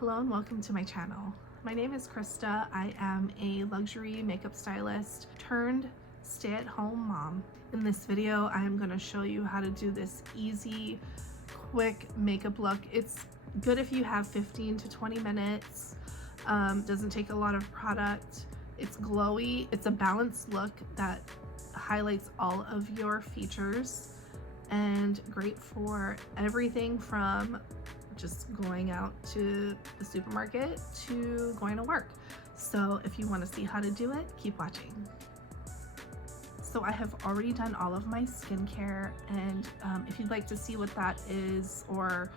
Hello and welcome to my channel. My name is Krista. I am a luxury makeup stylist turned stay-at-home mom. In this video, I am going to show you how to do this easy, quick makeup look. It's good if you have 15 to 20 minutes. Doesn't take a lot of product. It's glowy. It's a balanced look that highlights all of your features and great for everything from just going out to the supermarket to going to work. So if you want to see how to do it, keep watching. So I have already done all of my skincare, and if you'd like to see what that is or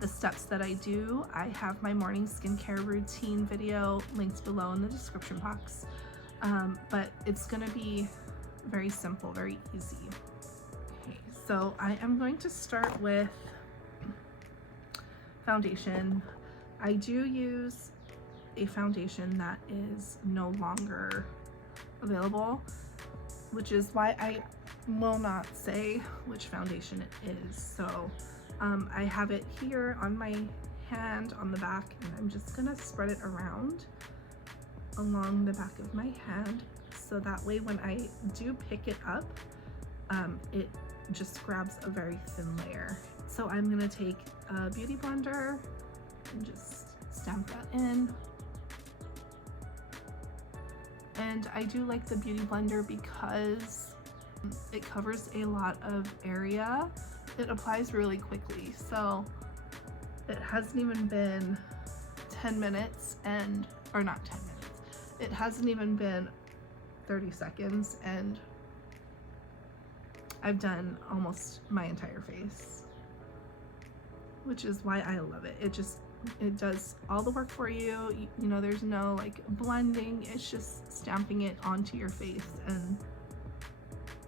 the steps that I do, I have my morning skincare routine video linked below in the description box. But it's going to be very simple, very easy. Okay, so I am going to start with foundation. I do use a foundation that is no longer available, which is why I will not say which foundation it is. So I have it here on my hand on the back, and I'm just gonna spread it around along the back of my hand, so that way when I do pick it up, it just grabs a very thin layer. So I'm gonna take a beauty blender and just stamp that in. And I do like the beauty blender because it covers a lot of area. It applies really quickly. So it hasn't even been 10 minutes or not 10 minutes. It hasn't even been 30 seconds and I've done almost my entire face, which is why I love it. It does all the work for you. You know, there's no like blending. It's just stamping it onto your face and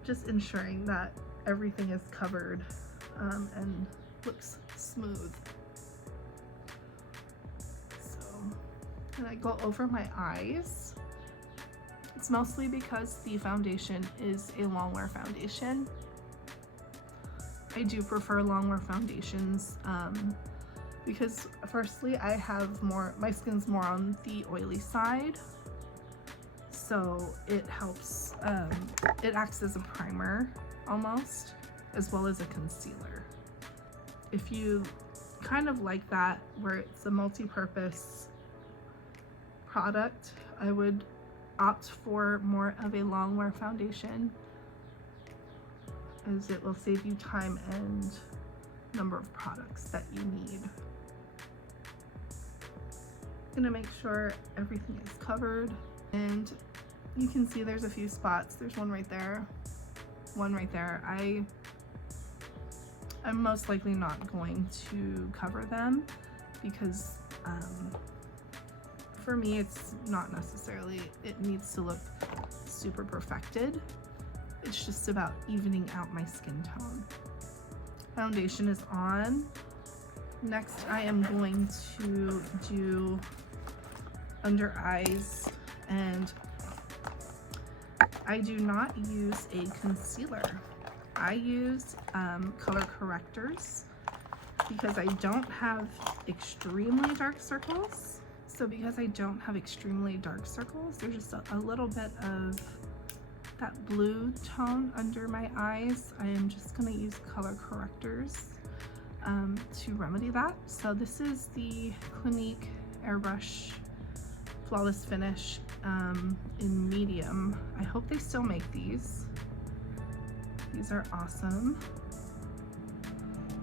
just ensuring that everything is covered and looks smooth. So, and I go over my eyes. It's mostly because the foundation is a long wear foundation. I do prefer long wear foundations because firstly I have my skin's more on the oily side, so it helps, it acts as a primer almost, as well as a concealer. If you kind of like that, where it's a multi-purpose product, I would opt for more of a long wear foundation, as it will save you time and number of products that you need. I'm gonna make sure everything is covered, and you can see there's a few spots. There's one right there, one right there. I'm most likely not going to cover them because for me it's not necessarily, it needs to look super perfected. It's just about evening out my skin tone. Foundation is on. Next, I am going to do under eyes, and I do not use a concealer. I use color correctors because I don't have extremely dark circles. So because I don't have extremely dark circles, there's just a little bit of that blue tone under my eyes. I am just going to use color correctors to remedy that. So this is the Clinique Airbrush Flawless Finish in medium. I hope they still make these. These are awesome.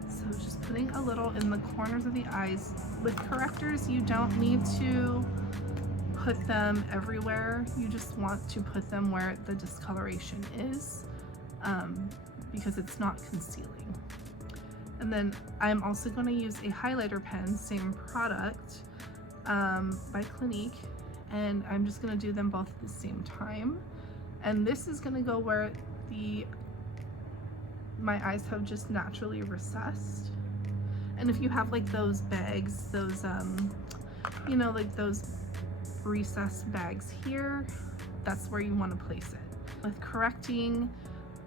So just putting a little in the corners of the eyes. With correctors, you don't need to put them everywhere. You just want to put them where the discoloration is, because it's not concealing. And then I'm also going to use a highlighter pen, same product, by Clinique, and I'm just going to do them both at the same time. And this is going to go where my eyes have just naturally recessed. And if you have like those bags, those you know, like those recessed bags here, that's where you want to place it. With correcting,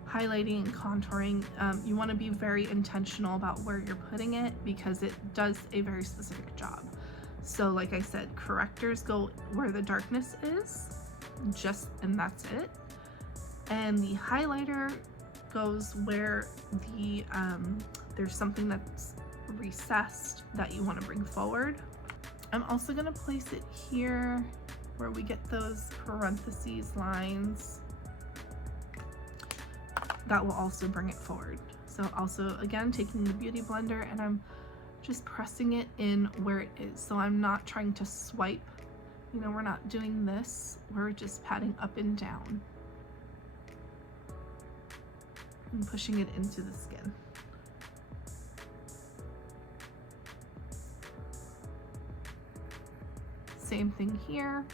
highlighting, and contouring, you want to be very intentional about where you're putting it because it does a very specific job. So like I said, correctors go where the darkness is, and that's it. And the highlighter goes where the there's something that's recessed that you want to bring forward. I'm also going to place it here where we get those parentheses lines. That will also bring it forward. So also, again, taking the Beauty Blender and I'm just pressing it in where it is. So I'm not trying to swipe, you know, we're not doing this. We're just patting up and down and pushing it into the skin. Same thing here.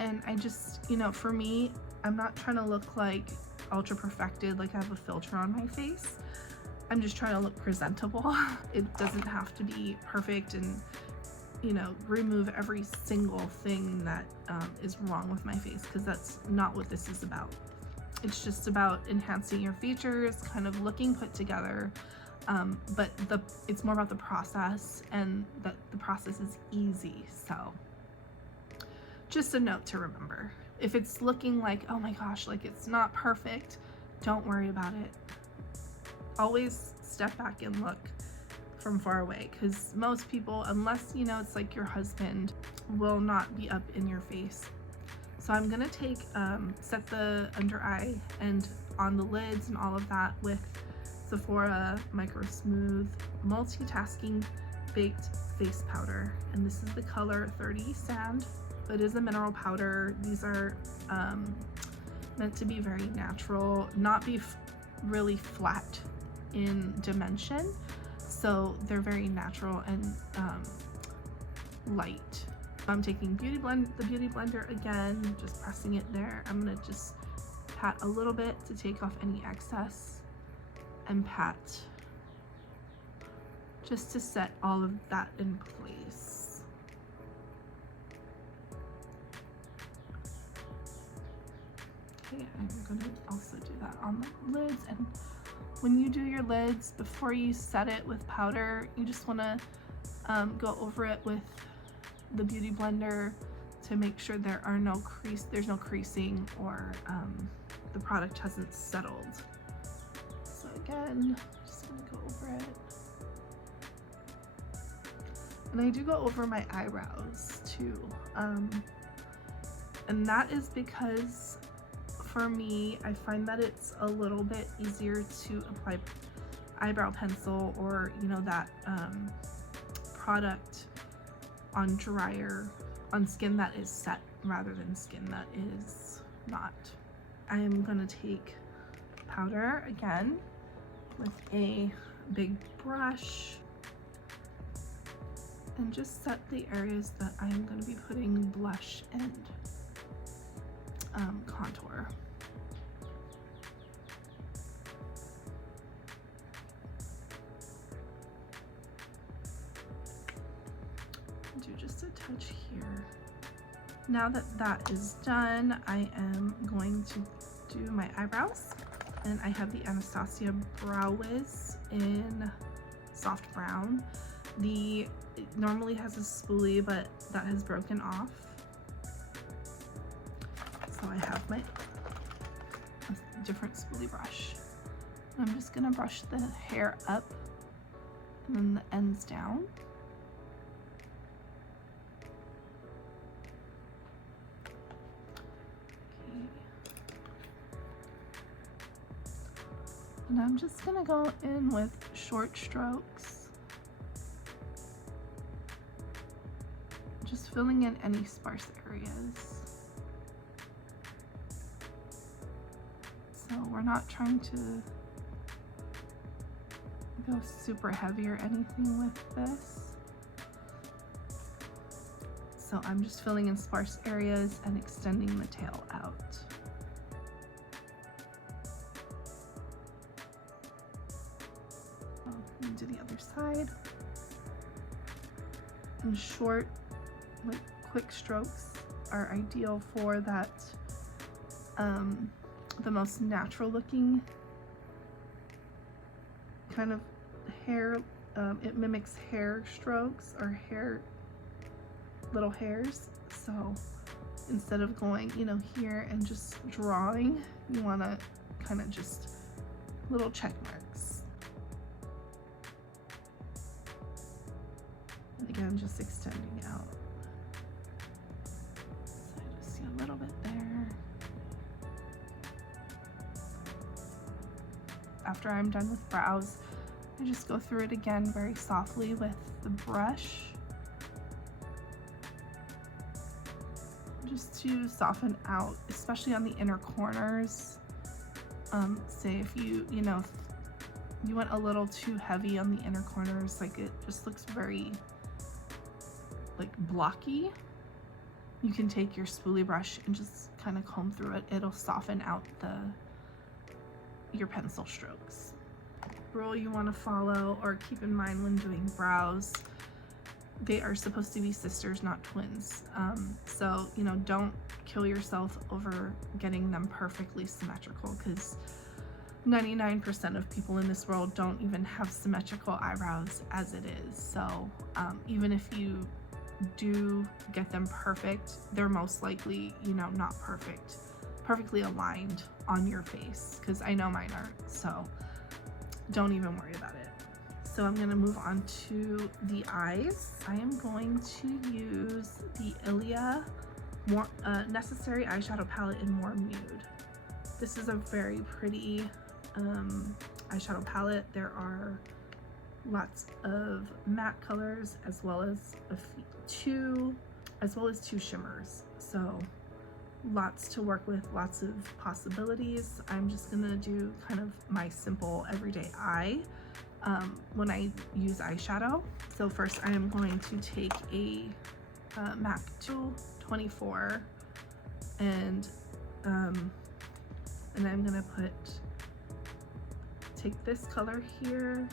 And I just, you know, for me, I'm not trying to look like ultra perfected, like I have a filter on my face. I'm just trying to look presentable. It doesn't have to be perfect and, you know, remove every single thing that is wrong with my face, because that's not what this is about. It's just about enhancing your features, kind of looking put together, but it's more about the process, and that the process is easy. So just a note to remember. If it's looking like, oh my gosh, like it's not perfect, don't worry about it. Always step back and look from far away, because most people, unless you know it's like your husband, will not be up in your face. So I'm gonna take, set the under eye and on the lids and all of that with Sephora Micro Smooth Multitasking Baked Face Powder. And this is the color 30 Sand. It is a mineral powder. These are meant to be very natural, not be really flat in dimension. So they're very natural and light. I'm taking the Beauty Blender again, just pressing it there. I'm gonna just pat a little bit to take off any excess, and pat just to set all of that in place. Okay, I'm gonna also do that on the lids. And when you do your lids, before you set it with powder, you just wanna go over it with the Beauty Blender to make sure there's no creasing, or the product hasn't settled. So again, just gonna go over it. And I do go over my eyebrows too. And that is because for me, I find that it's a little bit easier to apply eyebrow pencil, or you know, that product on skin that is set rather than skin that is not. I am gonna take powder again with a big brush and just set the areas that I'm gonna be putting blush and contour. Do just a touch here. Now that that is done, I am going to do my eyebrows, and I have the Anastasia Brow Wiz in soft brown. It normally has a spoolie, but that has broken off. So I have a different spoolie brush. I'm just gonna brush the hair up and then the ends down. And I'm just gonna go in with short strokes, just filling in any sparse areas. So we're not trying to go super heavy or anything with this. So I'm just filling in sparse areas and extending the tail out. Do the other side. And short, like quick strokes are ideal for that the most natural looking kind of hair. It mimics hair strokes or little hairs. So instead of going, you know, here and just drawing, you want to kind of just little check marks. And again, just extending out. So I just see a little bit there. After I'm done with brows, I just go through it again very softly with the brush, just to soften out, especially on the inner corners. Say if you went a little too heavy on the inner corners, like it just looks very like blocky, you can take your spoolie brush and just kind of comb through it. It'll soften out your pencil strokes. Rule you want to follow or keep in mind when doing brows: they are supposed to be sisters, not twins. So, you know, don't kill yourself over getting them perfectly symmetrical, because 99% of people in this world don't even have symmetrical eyebrows as it is. So even if you do get them perfect, they're most likely, you know, not perfectly aligned on your face, because I know mine aren't. So don't even worry about it. So I'm going to move on to the eyes. I am going to use the Ilia Necessary eyeshadow palette in Warm Nude. This is a very pretty eyeshadow palette. There are lots of matte colors as well as two shimmers. So lots to work with, lots of possibilities. I'm just gonna do kind of my simple everyday eye when I use eyeshadow. So first I am going to take a MAC 224 and I'm gonna take this color here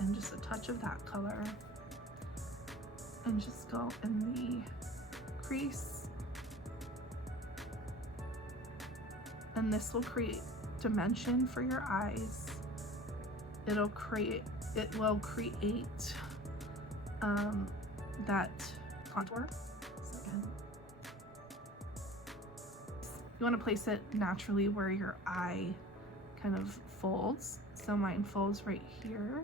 and just a touch of that color and just go in the crease. And this will create dimension for your eyes. It will create that contour. Second. You want to place it naturally where your eye kind of folds. So mine folds right here.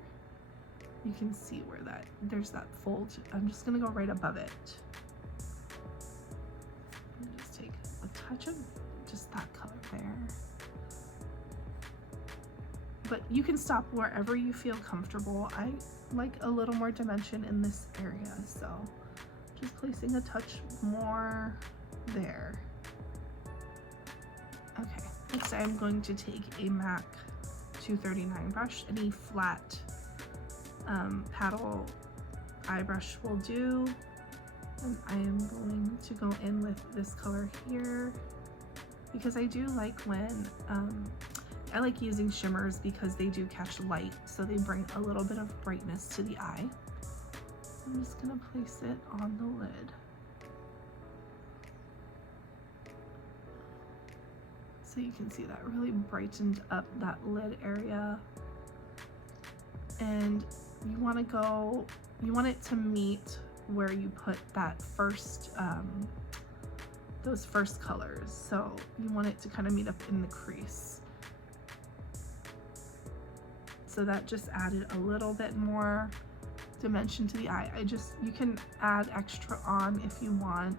You can see where there's that fold. I'm just gonna go right above it. And just take a touch of just that color there. But you can stop wherever you feel comfortable. I like a little more dimension in this area, so just placing a touch more there. Okay, next I'm going to take a MAC 239 brush. Any flat paddle eye brush will do. And I am going to go in with this color here, because I do like when I like using shimmers because they do catch light, so they bring a little bit of brightness to the eye. I'm just gonna place it on the lid. So you can see that really brightened up that lid area. And you want it to meet where you put that first, those first colors. So you want it to kind of meet up in the crease. So that just added a little bit more dimension to the eye. You can add extra on if you want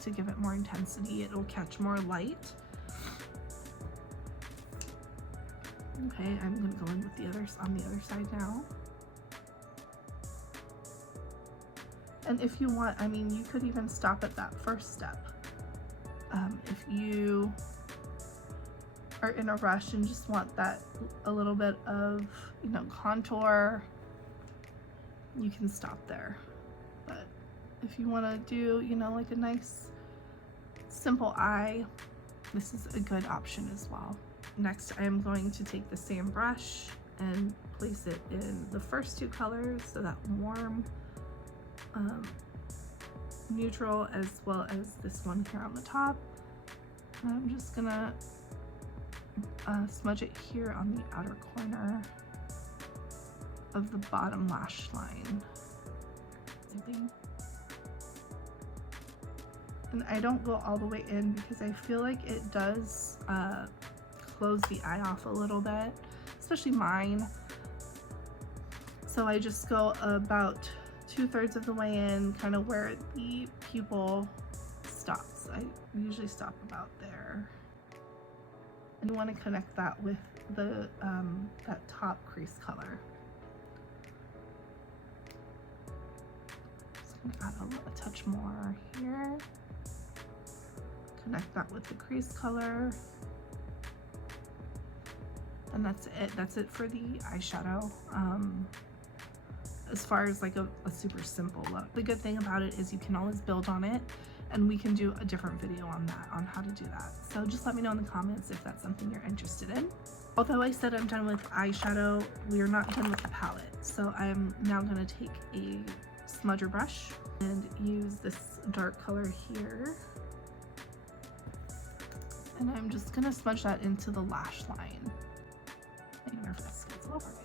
to give it more intensity. It'll catch more light. Okay, I'm gonna go in with on the other side now. And if you want, I mean, you could even stop at that first step. If you are in a rush and just want that a little bit of, you know, contour, you can stop there. But if you want to do, you know, like a nice simple eye, this is a good option as well. Next, I am going to take the same brush and place it in the first two colors, so that warm neutral as well as this one here on the top. And I'm just gonna smudge it here on the outer corner of the bottom lash line. And I don't go all the way in because I feel like it does close the eye off a little bit, especially mine. So I just go about 2/3 of the way in, kind of where the pupil stops. I usually stop about there. And you want to connect that with the that top crease color. So I'm gonna add a touch more here. Connect that with the crease color. And that's it. That's it for the eyeshadow. As far as like a super simple look. The good thing about it is you can always build on it, and we can do a different video on that, on how to do that. So just let me know in the comments if that's something you're interested in. Although I said I'm done with eyeshadow, we are not done with the palette. So I'm now gonna take a smudger brush and use this dark color here. And I'm just gonna smudge that into the lash line. Anywhere for this gets over it.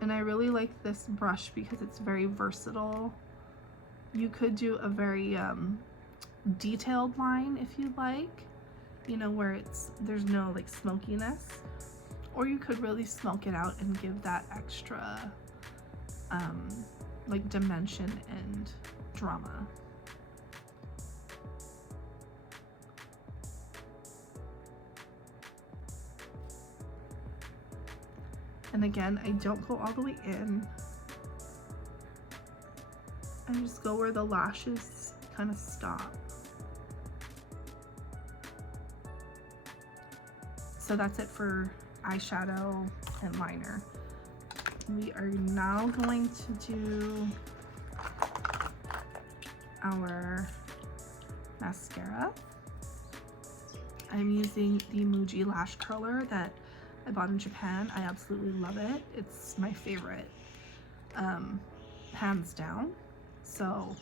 And I really like this brush because it's very versatile. You could do a very detailed line if you like, you know, where there's no like smokiness, or you could really smoke it out and give that extra like dimension and drama. And again, I don't go all the way in. I just go where the lashes kind of stop. So that's it for eyeshadow and liner. We are now going to do our mascara. I'm using the Muji lash curler that I bought in Japan. I absolutely love it. It's my favorite, hands down. So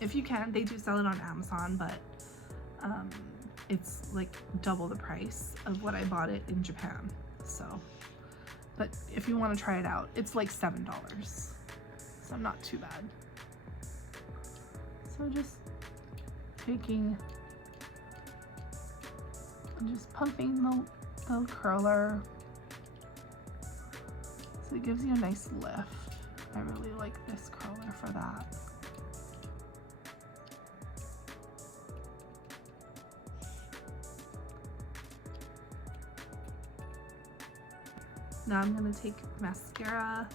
if you can, they do sell it on Amazon, but it's like double the price of what I bought it in Japan. So, but if you want to try it out, it's like $7, so not too bad. So just taking and just pumping the curler so it gives you a nice lift. I really like this curler for that. Now I'm going to take mascara,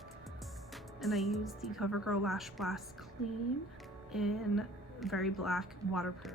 and I use the CoverGirl Lash Blast Clean in Very Black Waterproof.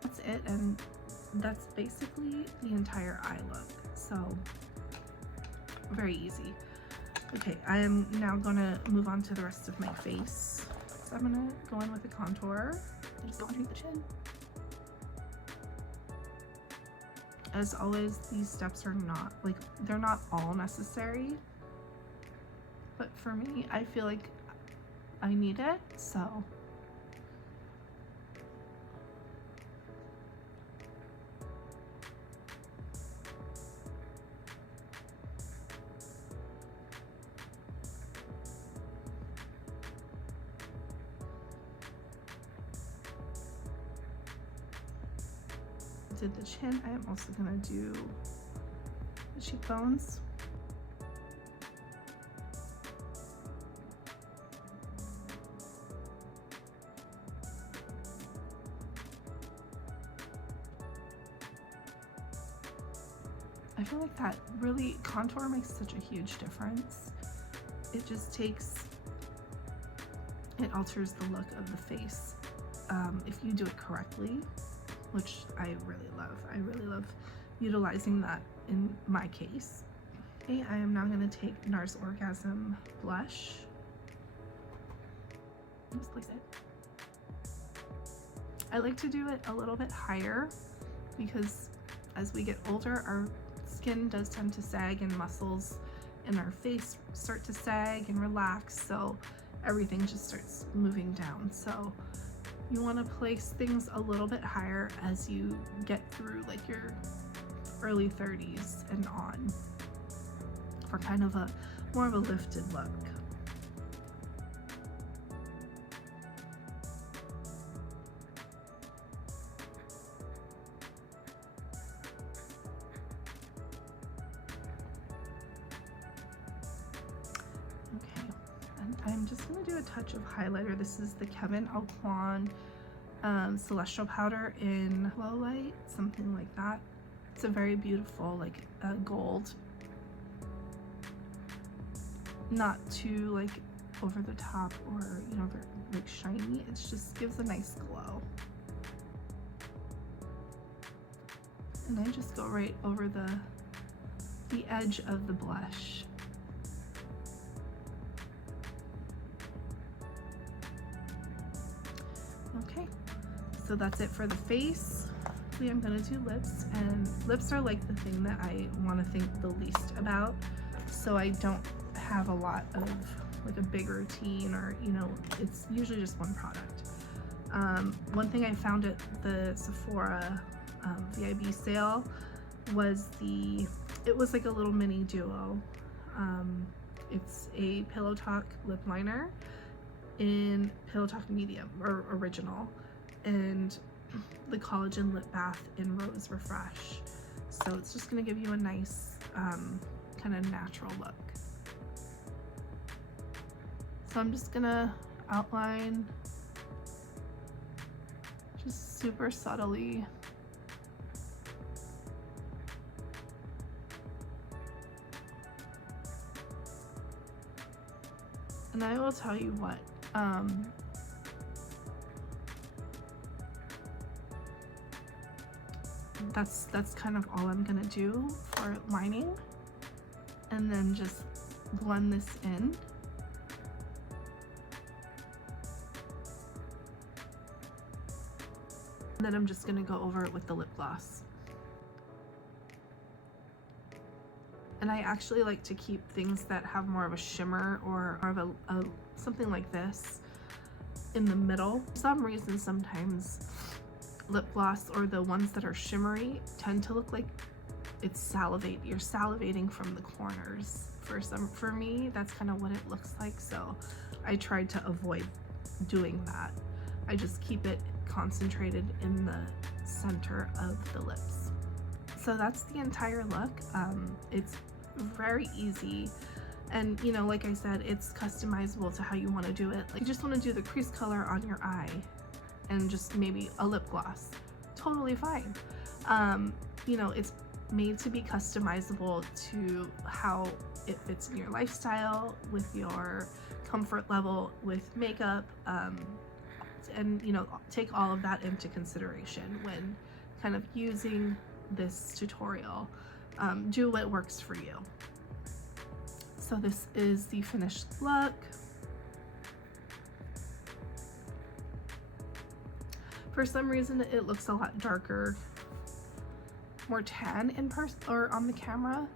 That's it, and that's basically the entire eye look. So very easy. Okay, I am now gonna move on to the rest of my face. So I'm gonna go in with a contour and just go underneath the chin. As always, these steps are not like, they're not all necessary, but for me, I feel like I need it, so. Did the chin. I am also gonna do the cheekbones. I feel like that really, contour makes such a huge difference. It just takes, it alters the look of the face if you do it correctly. which I really love. I really love utilizing that in my case. Okay, I am now going to take NARS Orgasm blush. Just place it. I like to do it a little bit higher because as we get older, our skin does tend to sag and muscles in our face start to sag and relax, so everything just starts moving down. So you want to place things a little bit higher as you get through like your early 30s and on for kind of a more of a lifted look. Okay, and I'm just going to do a touch of highlighter. This is the Kevin Aucoin Celestial Powder in Glow Light, something like that. It's a very beautiful, like gold. Not too like over the top or, you know, very, like shiny. It just gives a nice glow. And I just go right over the edge of the blush. Okay, so that's it for the face. I'm gonna do lips, and lips are like the thing that I want to think the least about, so I don't have a lot of like a big routine, or, you know, it's usually just one product. One thing I found at the Sephora VIB sale was it was like a little mini duo. It's a Pillow Talk lip liner in Pillow Talk medium or original, and the Collagen Lip Bath in Rose Refresh. So it's just going to give you a nice kind of natural look. So I'm just going to outline just super subtly. And I will tell you what, that's kind of all I'm gonna do for lining, and then just blend this in. And then I'm just gonna go over it with the lip gloss. And I actually like to keep things that have more of a shimmer or more of a something like this in the middle. For some reason, sometimes lip gloss or the ones that are shimmery tend to look like it's you're salivating from the corners. For me, that's kind of what it looks like, so I tried to avoid doing that. I just keep it concentrated in the center of the lips. So that's the entire look. It's very easy, and, you know, like I said, it's customizable to how you want to do it. Like, you just want to do the crease color on your eye and just maybe a lip gloss, totally fine. You know, it's made to be customizable to how it fits in your lifestyle, with your comfort level with makeup, and, you know, take all of that into consideration when kind of using this tutorial. Do what works for you. So this is the finished look. For some reason, it looks a lot darker, more tan in person or on the camera,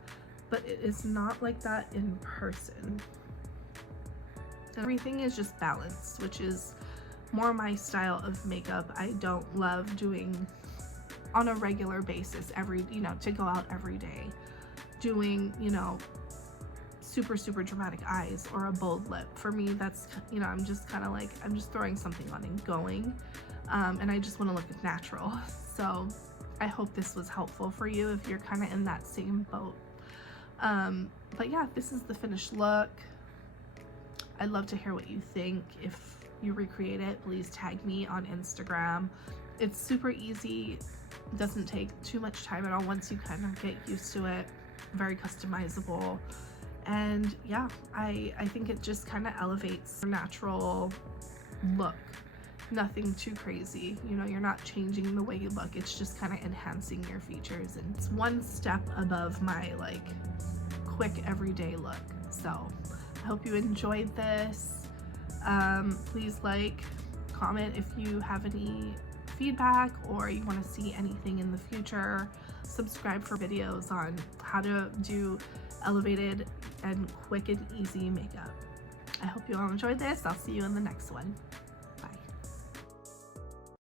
but it is not like that in person. Everything is just balanced, which is more my style of makeup. I don't love doing on a regular basis to go out every day, doing, you know, super dramatic eyes or a bold lip. For me, that's, you know, I'm just kind of like, I'm just throwing something on and going, and I just want to look natural. So I hope this was helpful for you if you're kind of in that same boat. But yeah, this is the finished look. I'd love to hear what you think. If you recreate it, please tag me on Instagram. It's super easy, doesn't take too much time at all once you kind of get used to it. Very customizable, and yeah, I think it just kind of elevates your natural look nothing too crazy. You know, you're not changing the way you look. It's just kind of enhancing your features, and it's one step above my like quick everyday look. So I hope you enjoyed this. Please like, comment if you have any feedback or you want to see anything in the future. Subscribe for videos on how to do elevated and quick and easy makeup. I hope you all enjoyed this. I'll see you in the next one.